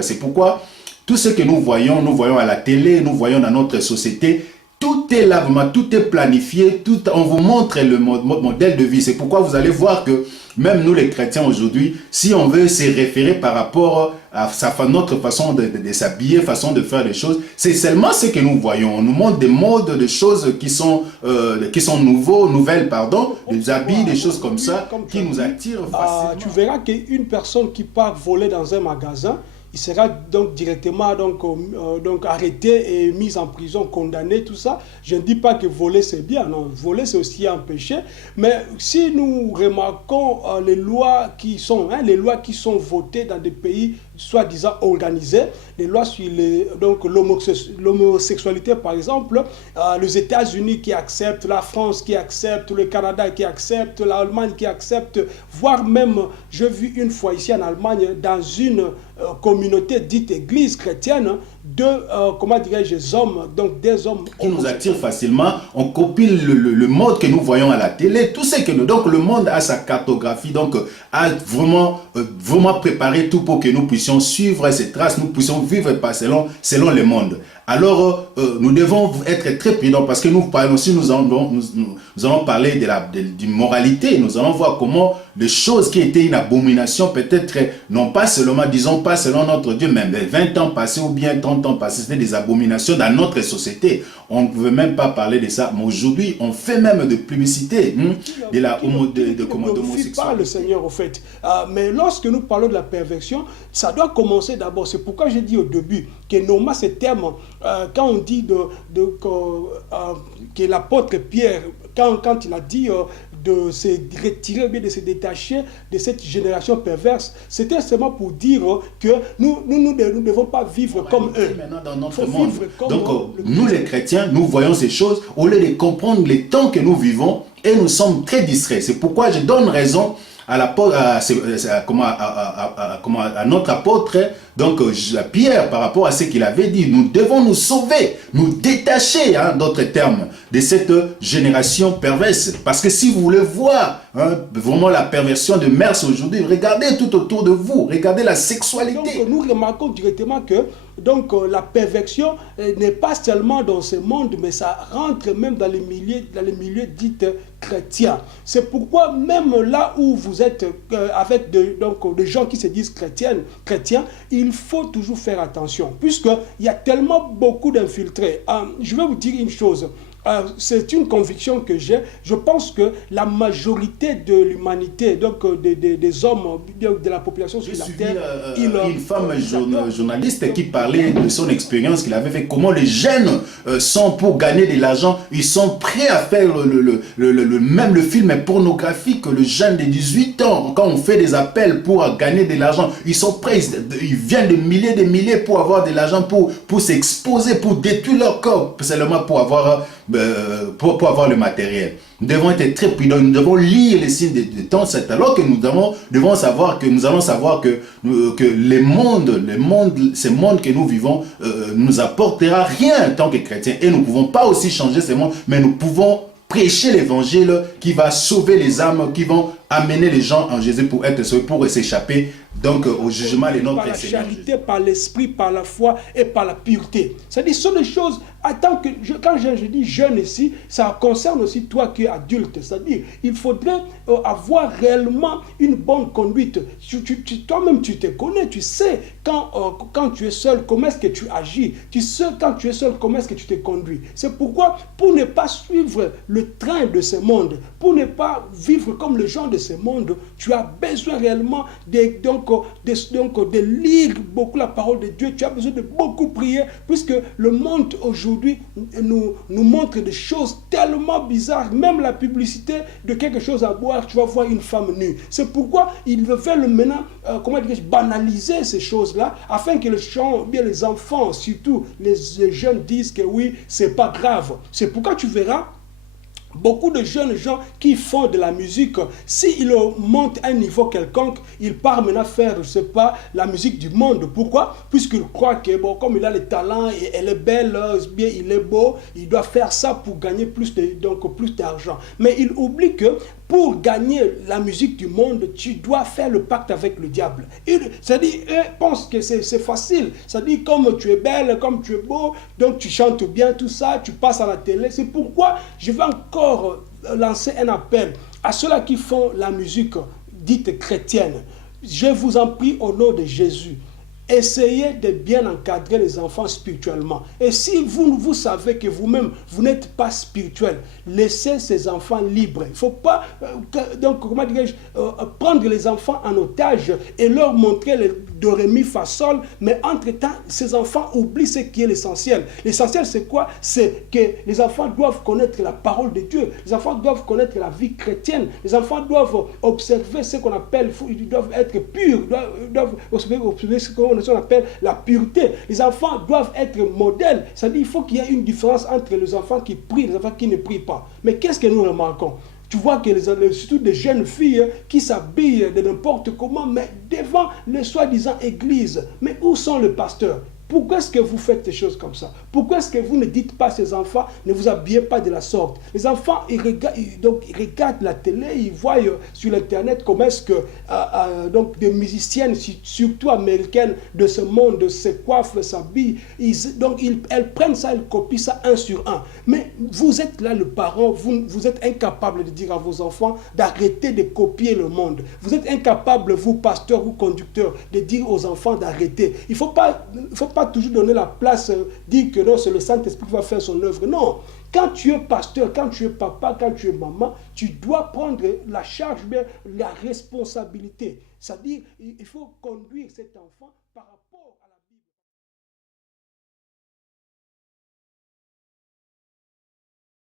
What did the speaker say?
C'est pourquoi tout ce que nous voyons à la télé, nous voyons dans notre société, tout est là, vraiment, tout est planifié, on vous montre le modèle de vie. C'est pourquoi vous allez voir que même nous les chrétiens aujourd'hui, si on veut se référer par rapport à notre façon de s'habiller, façon de faire les choses, c'est seulement ce que nous voyons. On nous montre des modes, des choses qui sont nouvelles, des habits, des choses comme ça, qui nous attirent facilement. Tu verras qu'une personne qui part voler dans un magasin, il sera donc directement donc arrêté et mis en prison, condamné, tout ça. Je ne dis pas que voler c'est bien, non. Voler c'est aussi un péché. Mais si nous remarquons les lois qui sont votées dans des pays soi-disant organisés, les lois sur l'homosexualité par exemple, les États-Unis qui acceptent, la France qui accepte, le Canada qui accepte, l'Allemagne qui accepte, voire même, j'ai vu une fois ici en Allemagne, dans une communauté dite église chrétienne, comment dirais-je, des hommes qui nous attirent facilement. On copie le mode que nous voyons à la télé, tout ce que nous, donc le monde a sa cartographie, donc a vraiment préparé tout pour que nous puissions suivre ces traces, nous puissions vivre selon le monde. Alors, nous devons être très prudents parce que nous parlons aussi, nous allons parler de moralité. Nous allons voir comment les choses qui étaient une abomination, peut-être, non pas seulement, disons pas selon notre Dieu, mais 20 ans passés ou bien 30 ans passés, c'était des abominations dans notre société. On ne veut même pas parler de ça, mais aujourd'hui, on fait même de publicité de l'homosexualité. Pas le Seigneur, au fait. Mais lorsque nous parlons de la perversion, ça doit commencer d'abord. C'est pourquoi j'ai dit au début que normalement, ce terme, quand on dit que l'apôtre Pierre, quand il a dit de se retirer, bien de se détacher de cette génération perverse, c'était seulement pour dire que nous ne devons pas vivre comme eux. Maintenant dans notre monde. Donc nous les chrétiens, nous voyons ces choses au lieu de comprendre les temps que nous vivons et nous sommes très distraits. C'est pourquoi je donne raison à notre apôtre, donc à Pierre, par rapport à ce qu'il avait dit. Nous devons nous sauver, nous détacher, d'autres termes, de cette génération perverse. Parce que si vous voulez voir vraiment la perversion de mœurs aujourd'hui, regardez tout autour de vous, regardez la sexualité. Donc nous remarquons directement que la perversion n'est pas seulement dans ce monde, mais ça rentre même dans les milieux dits chrétiens. C'est pourquoi même là où vous êtes avec des gens qui se disent chrétiens, il faut toujours faire attention, puisqu'il y a tellement beaucoup d'infiltrés. Je vais vous dire une chose. C'est une conviction que j'ai. Je pense que la majorité de l'humanité, des hommes de la population sur la terre, une femme journaliste qui parlait de son expérience qu'il avait fait, comment les jeunes sont pour gagner de l'argent, ils sont prêts à faire même le film pornographique, le jeune de 18 ans, quand on fait des appels pour gagner de l'argent, ils sont prêts, ils viennent de milliers pour avoir de l'argent, pour s'exposer, pour détruire leur corps, seulement pour avoir le matériel. Nous devons être très prudents, nous devons lire les signes des temps, c'est alors que nous allons savoir que ce monde que nous vivons nous apportera rien en tant que chrétiens. Et nous ne pouvons pas aussi changer ce monde, mais nous pouvons prêcher l'évangile qui va sauver les âmes, qui vont amener les gens en Jésus pour être sauvés, pour s'échapper au jugement de notre Seigneur. Par la charité, par l'esprit, par la foi et par la pureté. C'est-à-dire, ce sont des choses, quand je dis jeune ici, ça concerne aussi toi qui es adulte. C'est-à-dire, il faudrait avoir réellement une bonne conduite. Toi-même, tu te connais, tu sais quand tu es seul, comment est-ce que tu agis. Tu sais quand tu es seul, comment est-ce que tu te conduis. C'est pourquoi, pour ne pas suivre le train de ce monde, pour ne pas vivre comme les gens de ce monde, tu as besoin réellement de lire beaucoup la parole de Dieu. Tu as besoin de beaucoup prier, puisque le monde aujourd'hui nous montre des choses tellement bizarres. Même la publicité de quelque chose à boire, tu vas voir une femme nue. C'est pourquoi ils veulent maintenant banaliser ces choses-là, afin que les gens, bien les enfants, surtout les jeunes, disent que oui, c'est pas grave. C'est pourquoi tu verras beaucoup de jeunes gens qui font de la musique, s'ils montent un niveau quelconque, ils partent maintenant faire, je ne sais pas, la musique du monde. Pourquoi? Puisqu'ils croient que, bon, comme il a le talent, et elle est belle, bien, il est beau, il doit faire ça pour gagner plus d'argent. Mais ils oublient que pour gagner la musique du monde, tu dois faire le pacte avec le diable. C'est-à-dire, eux pensent que c'est facile. C'est-à-dire, comme tu es belle, comme tu es beau, donc tu chantes bien, tout ça, tu passes à la télé. C'est pourquoi je vais encore lancer un appel à ceux-là qui font la musique dite chrétienne. Je vous en prie au nom de Jésus. Essayez de bien encadrer les enfants spirituellement. Et si vous savez que vous-même, vous n'êtes pas spirituel, laissez ces enfants libres. Il ne faut pas donc, comment dirais-je, prendre les enfants en otage et leur montrer le do, ré, mi, fa, sol. Mais entre-temps, ces enfants oublient ce qui est l'essentiel. L'essentiel, c'est quoi? C'est que les enfants doivent connaître la parole de Dieu. Les enfants doivent connaître la vie chrétienne. Les enfants doivent observer ce qu'on appelle, ils doivent être purs, doivent observer ce qu'on appelle la pureté. Les enfants doivent être modèles. C'est-à-dire qu'il faut qu'il y ait une différence entre les enfants qui prient et les enfants qui ne prient pas. Mais qu'est-ce que nous remarquons? Tu vois que surtout des jeunes filles qui s'habillent de n'importe comment, mais devant les soi-disant églises. Mais où sont les pasteurs? Pourquoi est-ce que vous faites des choses comme ça? Pourquoi est-ce que vous ne dites pas à ces enfants, ne vous habillez pas de la sorte? Les enfants, ils regardent la télé, ils voient sur Internet comment est-ce que donc des musiciennes, surtout américaines de ce monde, se coiffent, s'habillent. Elles prennent ça, elles copient ça un sur un. Mais vous êtes là, le parent, vous êtes incapable de dire à vos enfants d'arrêter de copier le monde. Vous êtes incapable, vous, pasteurs ou conducteurs, de dire aux enfants d'arrêter. Il ne faut pas toujours donner la place, dire que non, c'est le Saint-Esprit qui va faire son œuvre. Non. Quand tu es pasteur, quand tu es papa, quand tu es maman, tu dois prendre la charge, la responsabilité. C'est-à-dire, il faut conduire cet enfant par rapport